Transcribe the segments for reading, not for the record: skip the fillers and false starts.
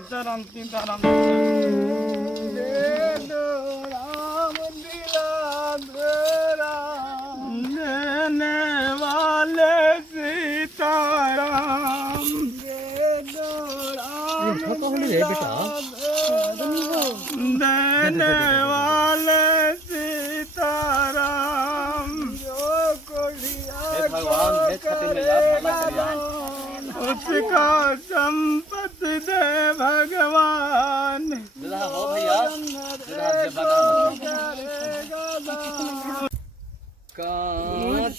सीताराम सीताराम देने वाले सीताराम देने वाले सीताराम उसका संपत्ति दे भगवान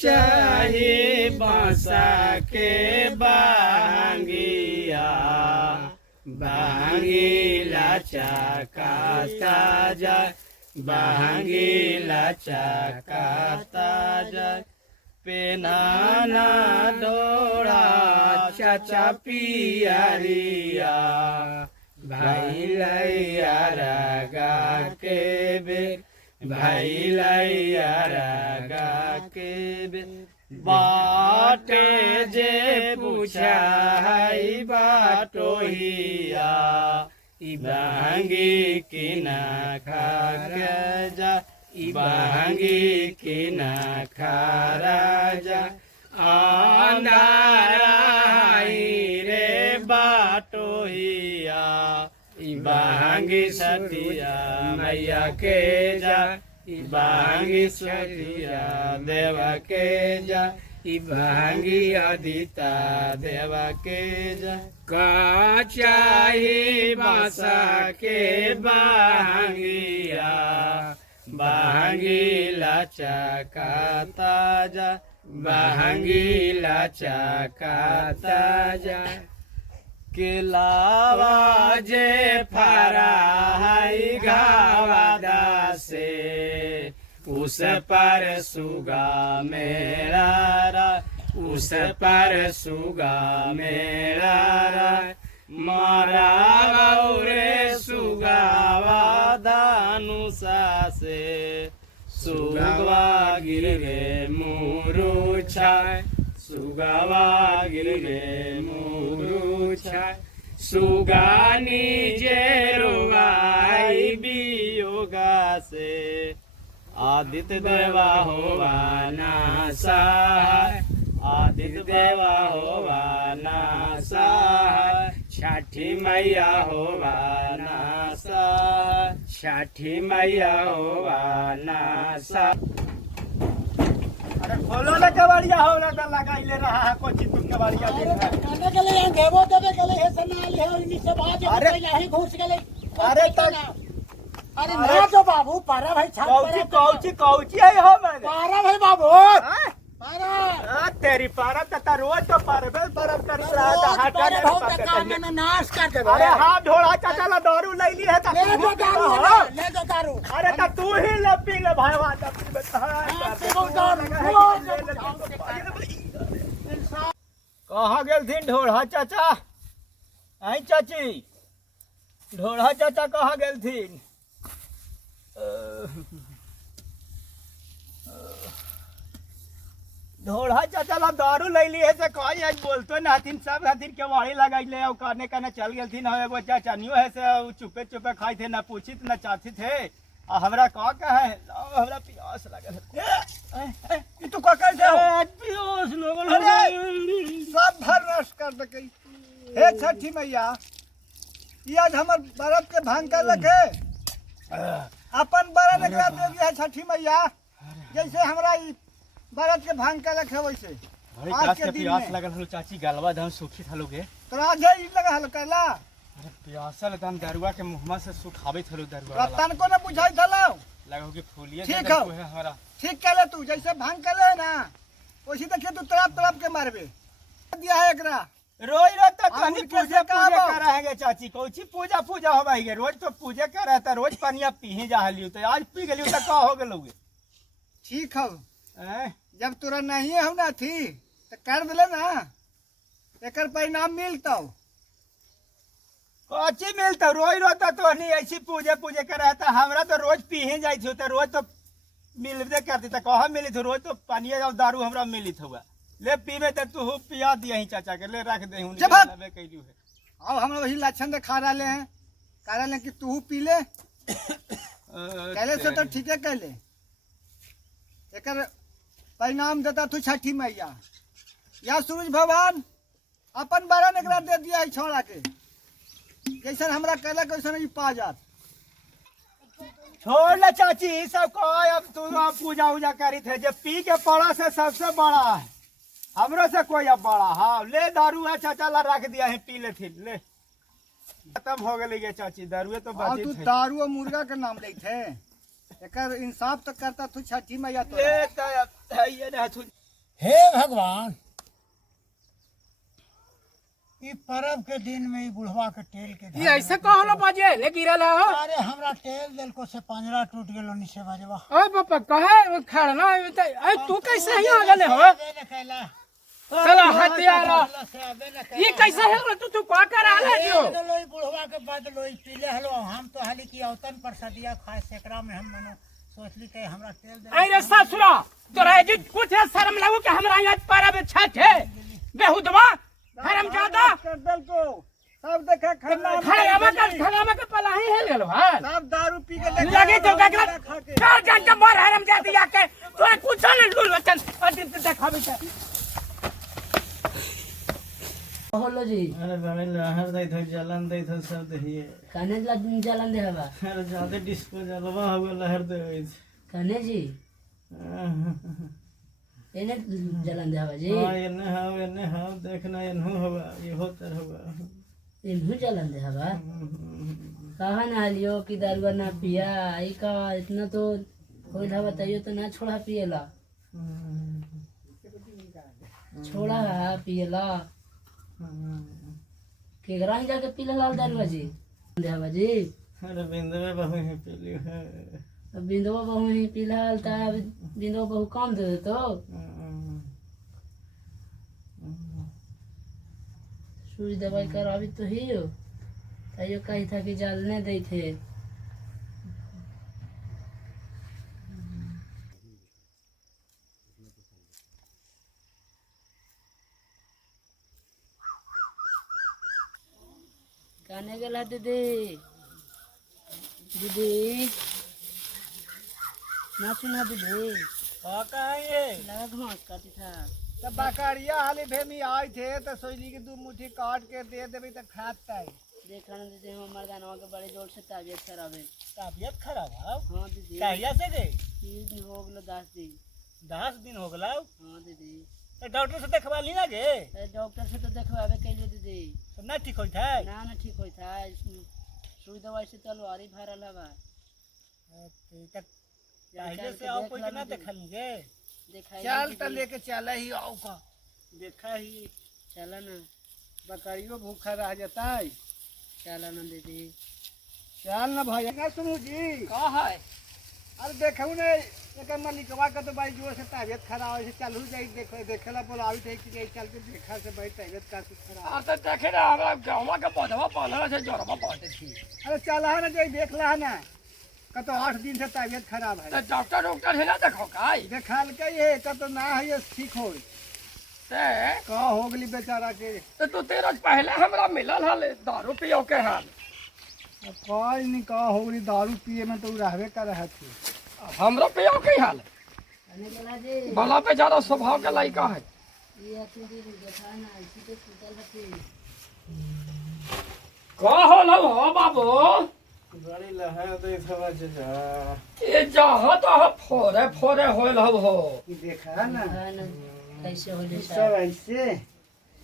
चाहे बांसा के बांगिया बांगीला चकाता जाए बांगीला चकाता जाए पेनाना डोरा चाचा पियरिया भाई लैया रगा के बे भाई लैया रगा के बे बाटे जे पूछाई बाटोहिया बांगी की ना खा जा बांगी की ना खा राजा अंधाराई रे बाटोहिया बांगी सतिया मैया के जा बांगी सतिया देवा के जा बांगी अदिता देवा के जा काचाही बासा के बांगिया बांगीला चकाता जा बांगीला चकाता जा केलावा जे फराई घावादा से उस पर सुगा मेरा उस पर सुगा मेरा मारा रे सुगावा दानुसा से सुगावा गिर गे मुरुछा सुगावा गिर गे मुरुछा सुगानी जे रोगाई बियोगा से आदित्य देवा होवा नासा आदित्य देवा होवा नासा छठी मैया होवा नासा छठी मैया होवा नासा अरे खोलो ना कबाड़िया हो ना तो लगाइले रहा है कोची तुम कबाड़िया देख रहा काने गले यहाँ देवो देवे गले है सनाल है और इनसे बात अरे यहीं घुस गले अरे तक अरे ना तो बाबू पारा भाई छाप कौची कौची कौची है हो मैंने पारा भाई बाबू पारा तेरी पारा तता रोज तो परबे परब कर रहा था हाथ पारा भाव का काम में नाश कर दे अरे हाँ ढोड़ा चाचा ला दारू ले ली है ता ले दो दारू ले दो दारू अरे ता तू ही ले पी ले भाई वादा कहाँ गेल थी ढोड़ा चाचा आई चाची ढोड़ा चाचा कहाँ गेल थी ढोड़ा चाचा ला दारू ले ली है से कहीं आज बोलतो ना हथिन सब हथिन के वाड़ी लगाई ले और कहने कहने चल गए थी ना एगो चाचा न्यू है से चुपे चुपे खाई थे ना पूछी ना चाची थे आ हमरा का है हमरा प्यास लगल है तू का कह दे प्यास लगल है सब भर रस कर दे हे छठी मैया ये आज हमर बरत के भांग कर रखे अपन बरत एकरा दे दिया छठी मैया जैसे हमरा बरत के भांग कर रखे वैसे आज के प्यास लगल हलो चाची गलवा धन सुखी थलो के तोरा जे ई लगा हल करला अरे प्यासल धन दरुआ के मुहमा से सुखावे थलो दरुआ रतन को न बुझाई थलो लगो कि फूलिए ठीक है हमारा ठीक करे तू जैसे भांग करे ना वैसे देखिए तू तरफ तरफ के मारबे दिया है एकरा रोज रोज तो कहीं पूजा पूजा कर रहे हैं चाची कौची पूजा पूजा हो भाई रोज तो पूजा कर रहा था रोज पानी पी ही जा लियो तो आज पी गलियो तो का हो गलोगे ठीक है जब तोरा नहीं हो ना थी तो कर दिले ना एकर परिणाम मिलता कौची मिलता रोज रोता तो नहीं ऐसी पूजा पूजा कर रहा था हमरा तो रोज पी ही जाई थी तो रोज तो मिलबे करती तो कहाँ मिली थी रोज तो पानी और दारू हमरा मिली हुआ ले पीबे तो तू पिया दिया ही चाचा के ले रख दे हूं जब कैलू है अब हमरा वही लक्षण दिखा रहे हैं, कह रहे हैं कि तू पी ले। कहले से तो ठीके कहले, एकर परिणाम देता तू छठी मैया या सूरज भगवान अपन बरन एकरा दे दिया है छोड़ा के, जैसन हमरा कहला वैसन ही पा जात। छोड़ ले चाची ई सब को, अब तू अब पूजा उजा करी थे जब पी के पड़ा से सबसे बड़ा है, हमरो से कोई अब बड़ा। हाँ ले दारू है चाचा ला रख दिया है, पी ले थी ले, खत्म हो गई ये चाची, दारू तो और बची तू थे। दारू और मुर्गा के नाम ले थे, एकर इंसाफ तो करता तू छठी मैया तो। ये तो है ये ना तू। हे भगवान, ई पर्व के दिन में ई बुढ़वा के टेल के ये ऐसे कहलो बाजे ले गिरल हो। अरे हमरा टेल दिल को से पंजरा टूट गेलो नीचे बजवा। ओए बापा कहे खड़ना ए तू कैसे ही आ गले हो। चलो हथियारा ये कैसे है तू का कर आले जो लोई बुढ़वा के बाद लोई पीले हलो, हम तो हाली की औतन प्रसादिया खाए सेकरा में हम मनो सोचली के हमरा टेल दे। अरे ससुरा तोरा जी कुछ शर्म लागो कि हमरा यहाँ पर्व छठ है बेहुदवा हरामजादा दल को सब देखा खड़ामा का पलाही है ले लो हां सब दारू पी के लगे तो गगला चार जन के मार हरामजादी आके तोरा कुछ नहीं लूल वचन अदिन से देखाबे छ। होलो जी अरे बड़े लहर दे थो जलन दे थो सब दहिए। कने जलन दे हवा अरे ज्यादा डिस्को जलवा हुआ लहर दे होई। कने जी एने जलन दे हवा जी। हां एने हां देखना एनहु हवा ये होतर हवा। इन्हू जलन दे हवा कहा ना लियो कि दारू ना पिया आई का इतना तो कोई ना बताइयो तो ना छोड़ा पिएला छोड़ा पिएला केकरा ही जाके पीला लाल दारू जी दे हवा जी। अरे बिंदवे बहु ही पीली है। अब बिंदवा बहु ही पीला ता बिंदवा बहु कम दे तो सुई दवाई करावी तो ही हो ताइयो कही था कि जलने दे थे। काने गेला दीदी दीदी ना सुना दीदी का कहे लगा घास काटी था तब बकरिया हाली भेमी आए थे तो सोचली कि दू मुट्ठी काट के दे देबे तो खाता है। देखा ना दीदी हम मर्दानवा के बड़े जोर से तबीयत खराब है। तबियत खराब है हाँ दीदी कहिया से रे? 3 दिन हो गलो 10 दिन। 10 दिन हो गला। हाँ दीदी तो डॉक्टर से देखवा ली ना गे? डॉक्टर से तो देखवावे कैलियो दीदी तो ना ठीक होई था। ना ठीक होई था सुई दवाई से तलवारी भरल हवा। पहले से आओ कोई के ना देखलिए दिखाई चल तो लेके चला ही आओ का देखा ही चला ना बकरियों भूखा रह जाता है। चला ना दीदी चल ना भाई ना सुनो जी का है अरे देखू ने एक मलिकवा का तो भाई जोर से तबियत खराब है चलू जाई देखो देखेला बोलावी थे कि चल के देखा से भाई तबियत का खराब। आ तो देखे ना हमरा गांवा के पौधवा पाला से जोरवा पाटे थी अरे चल है ना जाई देख ला ना का तो 8 दिन से तबियत खराब है। तो डॉक्टर है ना देखो काई देखाल के ये का तो ना है ये ठीक हो ते का हो गली बेचारा के। तो तू 3 रोज पहले हमरा मिलल हल दारू पियो के हाल कोई नहीं का हो गली दारू पिए में तो रहवे कर रहा थी। हमरो पियो के हाल कने गेला जी भला पे ज्यादा स्वभाव के लड़का है। ये अच्छी दीदी देखा ना इसी तो सुतल हथी का होलो हो बाबू बड़ी लहर दे थो जा। ये जहाँ तहाँ फोरे फोरे होल हो कि देखा ना हाँ ना कैसे हो सब जैसा ऐसे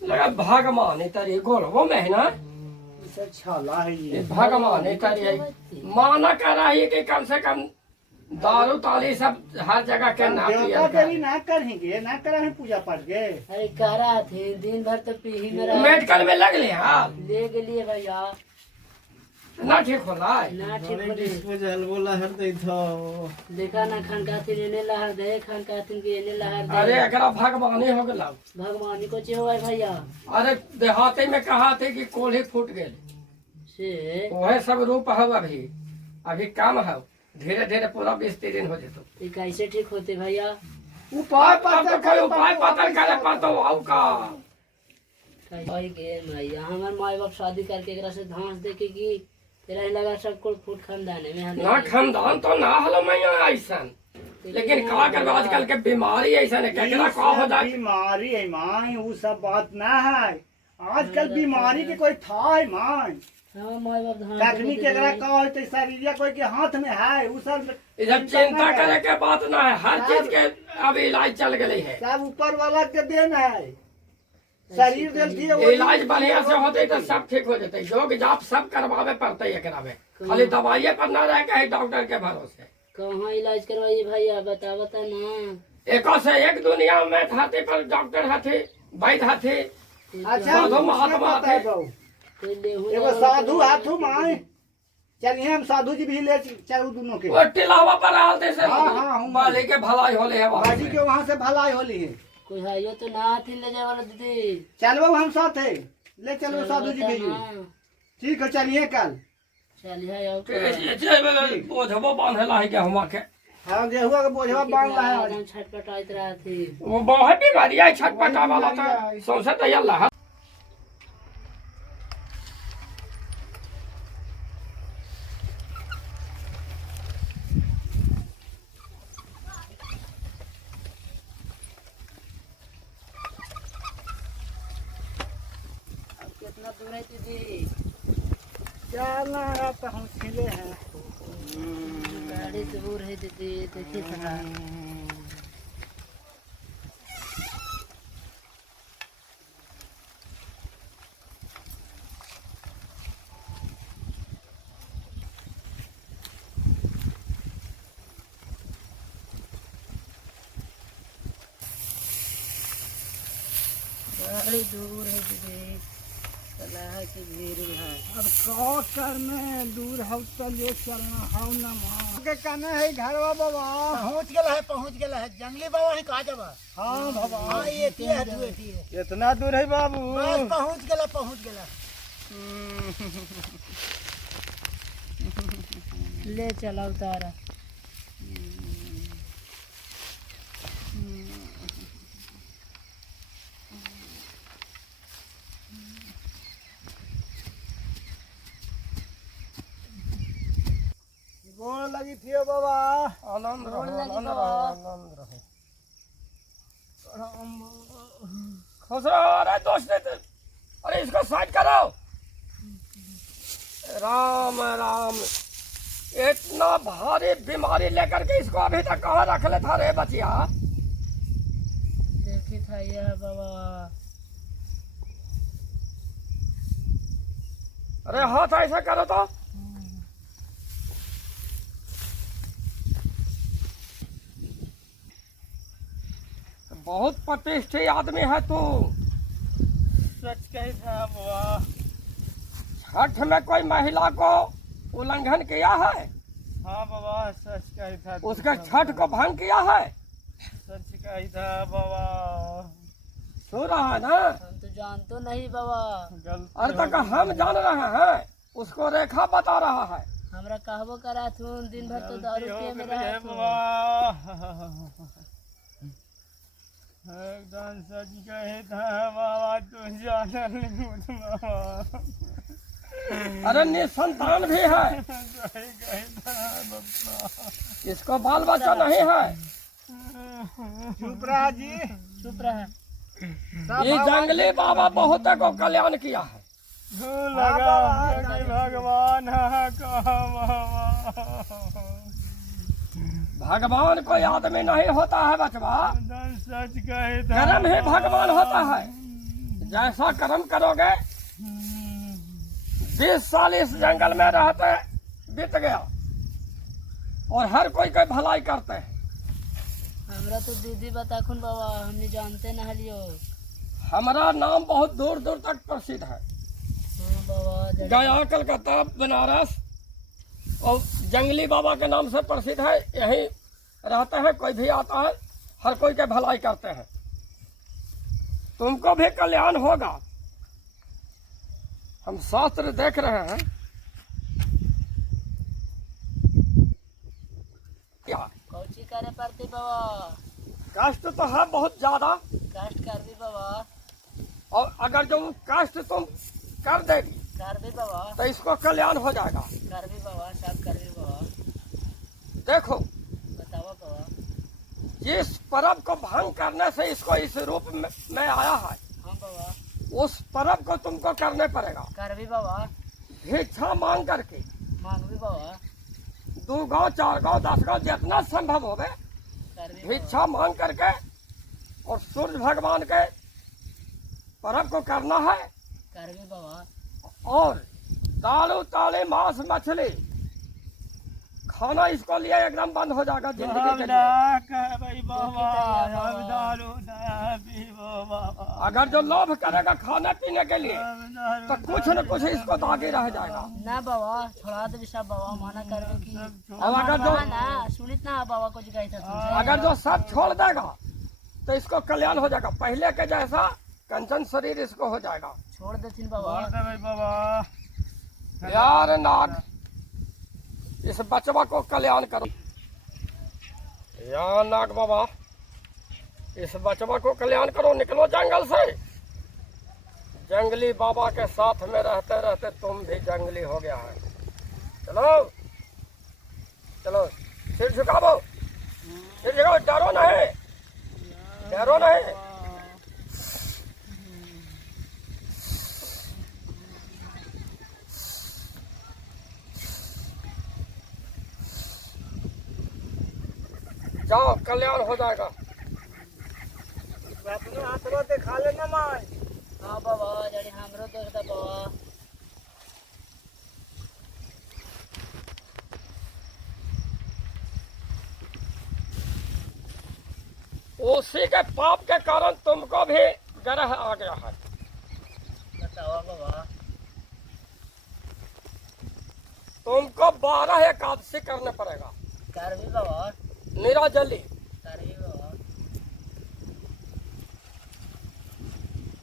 लगा भगवान तेरी गोलवो में है ना सब छाला है ये ये। भगवान तेरी माना करा है कि कम से कम दारू ताली सब हर जगह के ना देवता पिया के भी ना करेंगे ना करेंगे पूजा पाठ के। अरे करा थे दिन भर तो पी ही में रहा मेडिकल में लग लिया ले गेलिए भैया ना ठीक होला ना ठीक बड़ी बोले डिस्को जलवो लहर दे थो। देखा ना खनकाथिन एने लहर दे खनकाथिन के एने लहर दे अरे एकरा भगवानी हो गला। भगवान को चेहो है भैया अरे देहाती में कहा थे कि कोल्ही फूट गए से वह सब रूप है अभी काम है धीरे धीरे पूरा 20-30 दिन हो जेतो। ये कैसे ठीक होते भैया उपाय पता कोई उपाय पता करे पड़तो आउ का वही के मैया हमार माई बाप शादी करके एकरा से धांस देके की तेरा ही लगा सब कुल फूट खानदान में ना खानदान तो ना हलो मैया ऐसन, लेकिन का करबे आजकल के बीमारी ऐसन है केकरा का हो जाए। बीमारी है माई, वो सब बात ना है। आजकल बीमारी के कोई था है माई, हाँ माई बाप धांस तकनी केकरा का हो तो शरीर कोई के हाथ में है, वो सब इधर चिंता करे के बात ना है, हर चीज के अब इलाज चल गई है। सब ऊपर वाला के देन है। शरीर देती है इलाज बढ़िया से होते तो सब ठीक हो जाते, योग जाप सब करवावे पड़ते एकरा में, खाली दवाइये पर ना रह के डॉक्टर के भरोसे। कहाँ इलाज करवाइए भैया बता ना। एको से एक दुनिया में हाथी पर डॉक्टर हाथी वैद्य हाथी अच्छा साधु महात्मा थे। एगो साधु हाथू माई, चलिए हम साधु जी भी ले चलू दोनों के। वो टिलावा पर आलते से हाँ, बाली के भलाई होले है वहाँ बाजी से। के वहाँ से भलाई होली है। कोई है यो तो ना हाथी ले जाए वाला दीदी। चलो हम साथ है, ले चलो साधु जी भी। ठीक है चलिए कल। चलिए बोझबो बांधला है के हुआ के हाँ गेहुआ का बोझवा बांध रहा है आज। छटपटाइत रहा थी वो बहुत बीमारी है छटपटा वाला तो सौंसे तैयार रहा। कितना दूर है दीदी? चलना है पहुँचले हैं। गाड़ी दूर है दीदी देखिए थोड़ा। गाड़ी दूर है दीदी, चला है कि भीड़ है। अब का करने दूर हो तो ले चलना हो न माँ के कहना है घरवा बाबा। पहुँच गया है जंगली बाबा ही कहा जब। हाँ बाबा हाँ ये है तू है इतना दूर है बाबू। बस पहुँच गया। ले चला उतारा। गोड़ लगी थी बाबा। आनंद रहो, आनंद रहो, आनंद रहो। खुश रहो। अरे दोस्त अरे इसको साइड करो। राम राम, इतना भारी बीमारी लेकर के इसको अभी तक कहाँ रख ले था रे बचिया? देखी था यह बाबा। अरे हाथ ऐसा करो तो। बहुत प्रतिष्ठित आदमी है तू। सच कही था बाबा। छठ में कोई महिला को उल्लंघन किया है? हाँ बाबा सच कही था। उसके छठ को भंग किया है? सच कही था बाबा। सो रहा है ना? हम तो जानते नहीं बाबा। अरे तक हम जान रहे हैं, उसको रेखा बता रहा है। हमरा कहबो करा थू दिन भर तो दारू पिए में रहा थू। बाबा एकदम सच कहे था बाबा, तू जान नहीं बाबा। अरे निसंतान भी है, सही कहे था बाबा। इसको बाल बच्चा नहीं है। चुप रहा जी, चुप रहा। ये जंगली बाबा बहुत को कल्याण किया है। लगा कि भगवान कहा बाबा। भगवान कोई आदमी नहीं होता है बचवा, सच कहे था। कर्म ही भगवान होता है। जैसा कर्म करोगे, 20 साल इस जंगल में रहते बीत गया और हर कोई भलाई करते हैं। हमरा तो दीदी बताखुन बाबा, हमने जानते न हलियो। हमारा नाम बहुत दूर दूर तक प्रसिद्ध है। हाँ बाबा। गया, कलकत्ता, बनारस और जंगली बाबा के नाम से प्रसिद्ध है। यही रहते हैं, कोई भी आता है हर कोई के भलाई करते हैं। तुमको भी कल्याण होगा, हम शास्त्र देख रहे हैं। क्या कौची करे पड़ती बाबा? कष्ट तो है बहुत ज्यादा। कष्ट कर भी बाबा। और अगर जो कष्ट तुम कर देगी कर भी बाबा, तो इसको कल्याण हो जाएगा। कर भी बाबा, सब कर भी बाबा। देखो बताओ बाबा। जिस पर्व को भंग करने से इसको इस रूप में आया है, हाँ बाबा, उस पर्व को तुमको करने पड़ेगा। कर भी बाबा, भिक्षा मांग करके मांग भी बाबा, 2 गांव 4 गांव 10 गांव जितना संभव होवे कर भी बाबा, भिक्षा मांग करके और सूर्य भगवान के पर्व को करना है। कर भी बाबा, और दालू ताले मांस मछली खाना इसको लिए एकदम बंद हो जाएगा जिंदगी के लिए। अगर जो लोभ करेगा खाने पीने के लिए तो कुछ न कुछ इसको दागी रह जाएगा। ना बाबा छोड़ा दे सब बाबा, माना कर की। और अगर जो ना सुनित ना बाबा कुछ कही था तुमसे। अगर जो सब छोड़ देगा तो इसको कल्याण हो जाएगा, पहले के जैसा कंचन शरीर इसको हो जाएगा। छोड़ देथिन बाबा। यार नाग इस बचवा को कल्याण करो। या नाग बाबा इस बचवा को कल्याण करो, निकलो जंगल से। जंगली बाबा के साथ में रहते रहते तुम भी जंगली हो गया है। चलो चलो सिर झुकाओ, सिर झुकाओ, डरो नहीं, डरो नहीं। जाओ कल्याण हो जाएगा। अपने हाथवा दिखा लेना माय। हाँ बाबा, जड़ी हमरो दोस्त था बाबा। उसी के पाप के कारण तुमको भी ग्रह आ गया है। बताओ बाबा। तुमको 12 एकादशी करने पड़ेगा। कर भी बाबा, निराजली कर भी बाबा,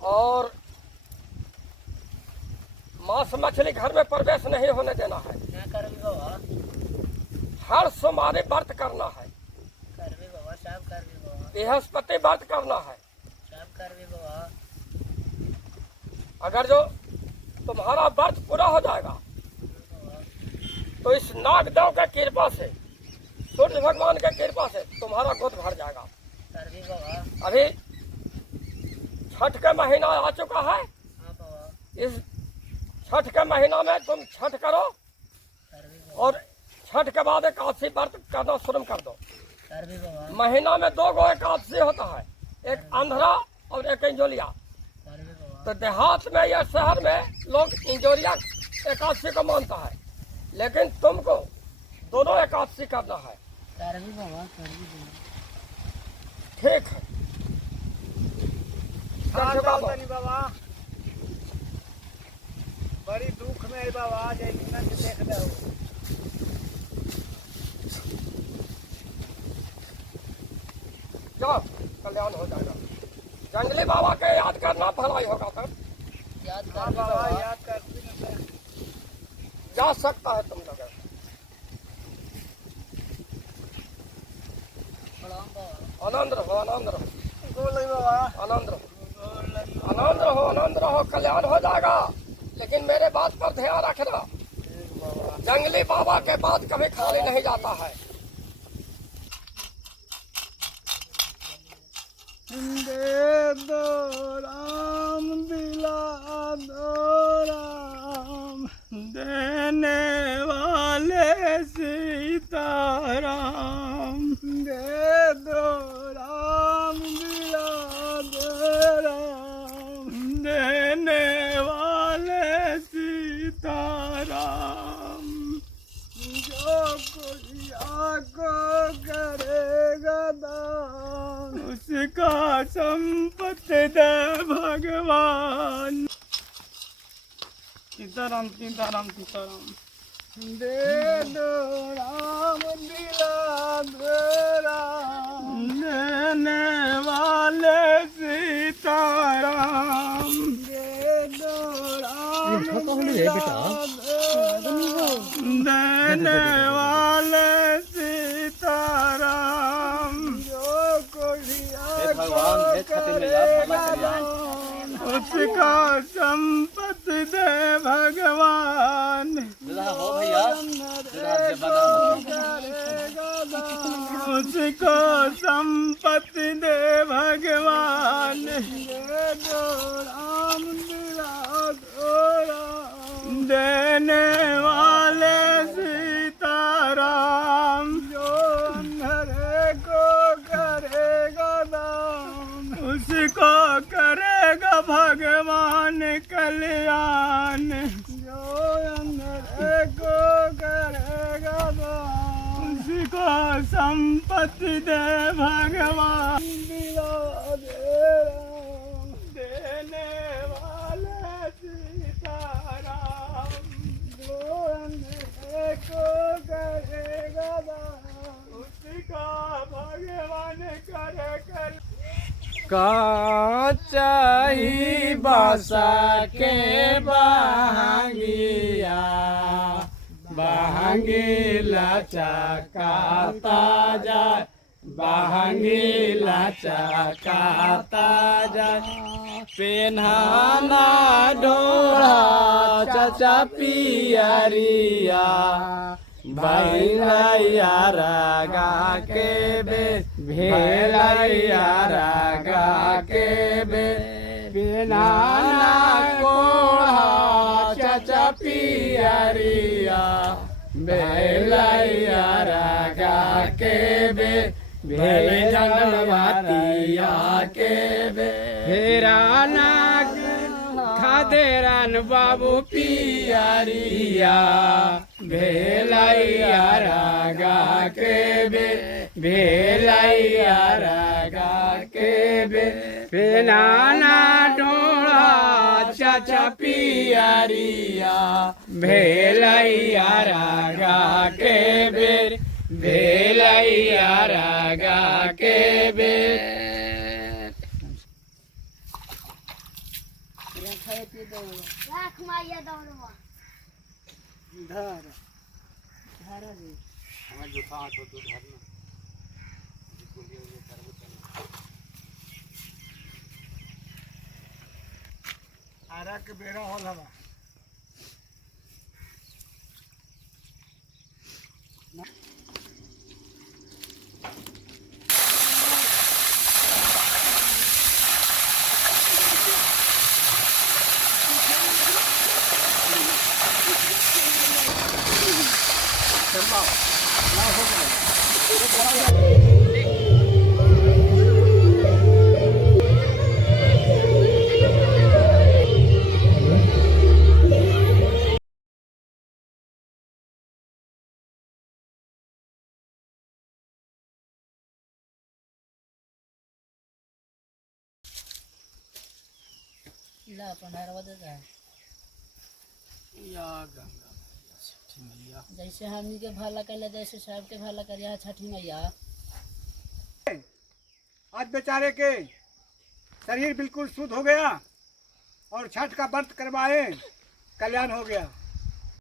और मांस मछली घर में प्रवेश नहीं होने देना है। क्या कर भी बाबा, हर सोमवारी व्रत करना है। कर भी बाबा, सब कर भी बाबा, बृहस्पति व्रत करना है। सब कर भी बाबा। अगर जो तुम्हारा व्रत पूरा हो जाएगा तो इस नागदेव के कृपा से, सूर्य भगवान के कृपा से तुम्हारा गोद भर जाएगा। कर भी बाबा। अभी छठ का महीना आ चुका है। हाँ बाबा, इस छठ के महीना में तुम छठ करो कर भी बाबा, और छठ के बाद एकादशी व्रत करना शुरू कर दो। कर भी बाबा, महीना में 2 गो एकादशी होता है, एक आंध्रा और एक इंजोरिया। कर भी बाबा, तो देहात में या शहर में लोग इंजोरिया एकादशी को मानता है, लेकिन तुमको दोनों एकादशी करना है। कर भी बाबा, कर भी बाबा। ठीक है, हाँ कर बाबा। बाबा, बड़ी दुख में है बाबा, जैसा देख दो। जाओ कल्याण हो जाएगा। जंगली बाबा के याद करना भलाई होगा। तब याद हाँ कर भी बाबा, बाबा। याद करती ना। जा सकता है तुम लोग। प्रणाम बाबा। आनंद रहो, आनंद रहो, बोल बाबा। आनंद रहो, आनंद रहो, आनंद रहो, कल्याण हो जाएगा। लेकिन मेरे बात पर ध्यान रखना, जंगली बाबा के बाद कभी खाली नहीं जाता है। दे दो राम, दिला दो राम, देने वाले सीताराम। दे दो राम, दिला दो राम, देने वाले सीताराम। जो कोरिया को करेगा दान, उसका संपत्ति दे भगवान। सीताराम सीताराम सीताराम। दे दो राम, दिला दो राम, देने वाले सीताराम। दे दो राम, दिला दो राम, देने वाले सीताराम। जो कोरिया भगवान, हे छठी मैया, भला कल्याण। उसको संपत्ति दे भगवान, उसको संपत्ति दे भगवान, देने वाले सीताराम, जो अंधेरे को करेगा दान, उसको करेगा भगवान कल्याण, जो अंधेरे को करेगा दान, उसको संपत्ति दे भगवान, देने वाले सीताराम, जो अंधेरे को करेगा दान, उसका भगवान करे कर। काचाही बासा के बहांगिया, बहांगीला चकाता जाए, बहांगीला चकाता जाए, पेन्हाना डोला चाचा पियरिया, भैया रागा के बे, भैया रागा के बे, पेन्हाना कोढ़ा चाचा पियरिया, भैया रागा के बे, भेले जनवतिया के बे, फेराना खादेरान बाबू पियरिया, भेलैया रागा के बे, भेलैया रागा के बे, पेनाना डोला चाचा पियरिया, भेलैया रागा के बे, भेलैया रागा के बे। राख माया दौड़वा धर धारा जी हमें जूता हाथ तो धर ना आरा के बेड़ा होल हवा ला पंडारवा देता है या गंगा छठी मैया जैसे हमनी के भला कैला जैसे साहब के भला करिया छठी मैया। आज बेचारे के शरीर बिल्कुल शुद्ध हो गया और छठ का व्रत करवाए, कल्याण हो गया।